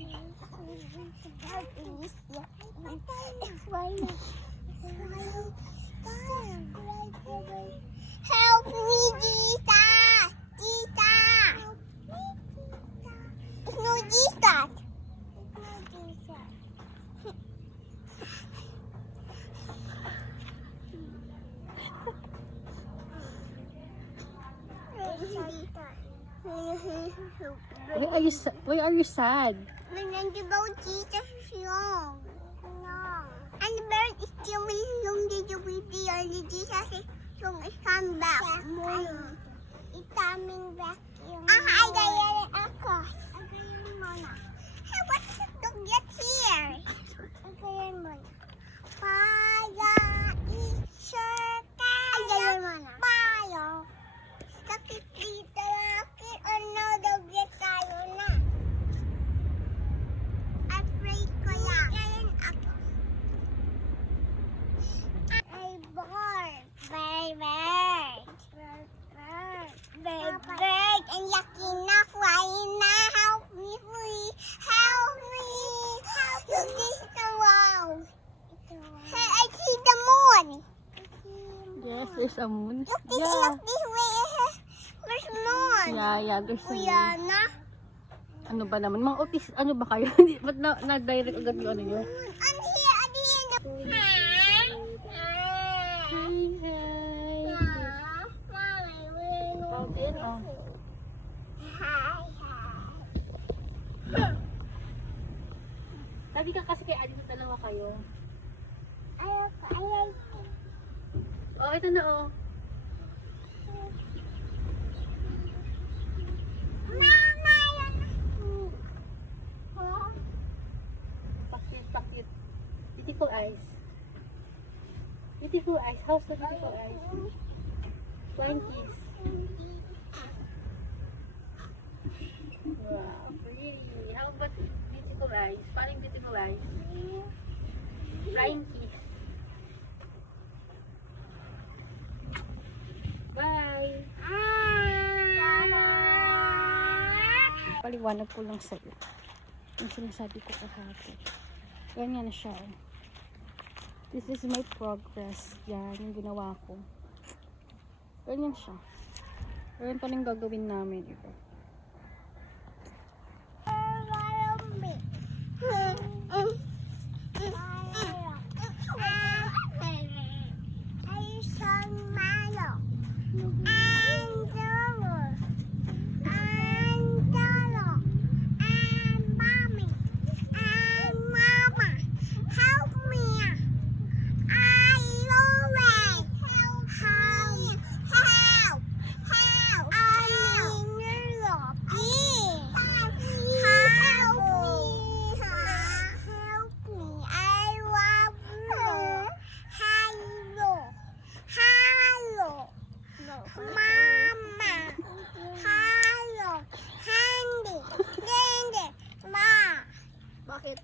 Help me, Jesus! Jesus! It's no Jesus! Why are you sad? About Jesus is wrong. No. And the bird is still yung video and Jesus is yung come back. It's coming back. Ay, gaya ako. Ay, gaya mo na. Hey, what is it to get here? Ay, gaya mo na. Paya, isirka. Ay, gaya mo na. Payo. Sakit dito, sakit. Ano daw get tayo na? Afraid ko yan. Gayan ako. Ay, bird. Bird. Bird. Ang laki na. Flying na. Help me, please. Help me. Look, this is the wow. Hey, I see the moon. Yes, there's a moon. Look this way. There's moon. Yeah, there's a moon. Uyana. Ano ba naman? Mga autis, ano ba kayo? Ba't na-direct agad yung ano nyo? And here at the end of Fountain, oh. Sabi ka kasi kay Adi na dalawa kayo. Oh, ito na oh. Pakit. Beautiful eyes. Beautiful eyes. How's the beautiful eyes? Flying kiss. Wow, pretty. How about beautiful eyes? Paling beautiful eyes. Flying kiss. Bye. Paliwanag ko lang sa iyo. Yung sinasabi ko kahapon. Ganyan na siya. Oh. This is my progress. Yan, yung ginawa ko. Ganyan siya. Ganyan pa rin gagawin namin. Iba. Mama, hello, Handy, Dandy, Ma. Bakit?